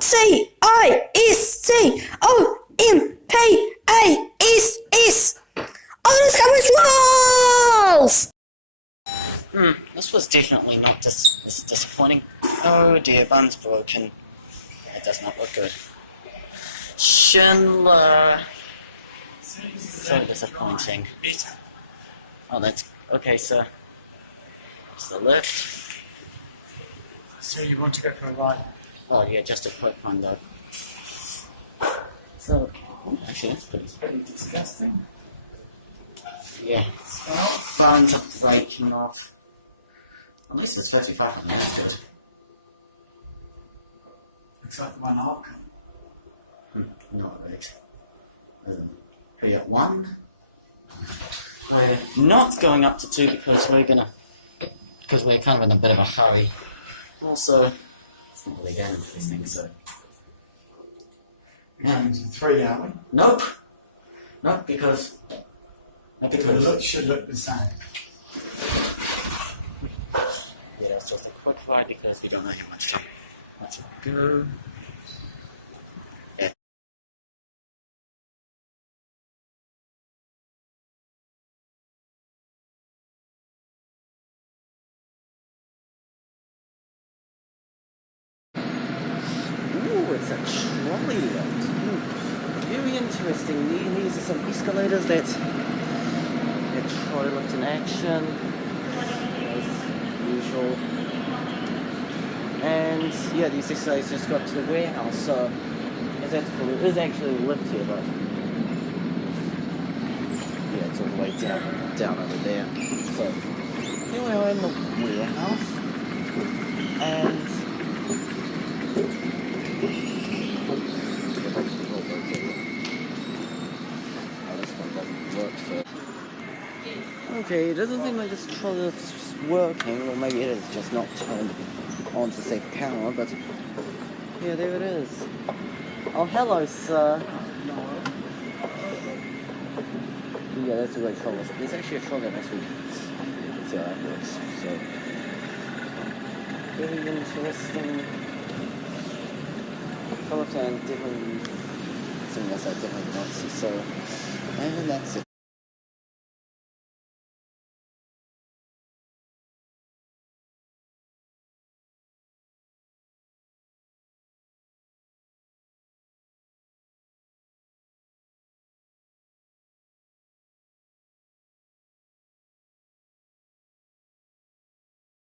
Trolley. Oh, this car rolls! This was definitely not this disappointing. Oh dear, bun's broken. It does not look good. Schindler. So disappointing. Oh, that's okay, sir. It's the lift. So you want to go for a ride? Oh yeah, just a quick one though. So, actually, that's pretty Disgusting. Yeah. Phones are breaking off. At least it's 35 on that's good. Looks like the one outcome. Not right. We got 1. We're not going up to 2 because we're kind of in a bit of a hurry. Also, it's not really going into these things, so. We're going to 3, are we? Nope. Nope, because. It should look the same. Yeah, it's just a quick fight because we don't know how much time. Let's go. Yeah. Ooh, it's a trolley lift. Very interesting. These are some escalators that trolley lift in action, as usual. And yeah, these escalators just got to the warehouse, so as that's cool. There is actually a lift here, but yeah, it's all the way down over there. So here we are in the warehouse, and okay, it doesn't seem like this trolley lift is working, or maybe it is just not turned on to save power, but yeah, there it is. Oh, hello, sir. Yeah, that's a great trolley. There's actually a trolley next week. Let's see how that works. So, very interesting. Trolley and definitely, something else I definitely don't see. So, and that's it.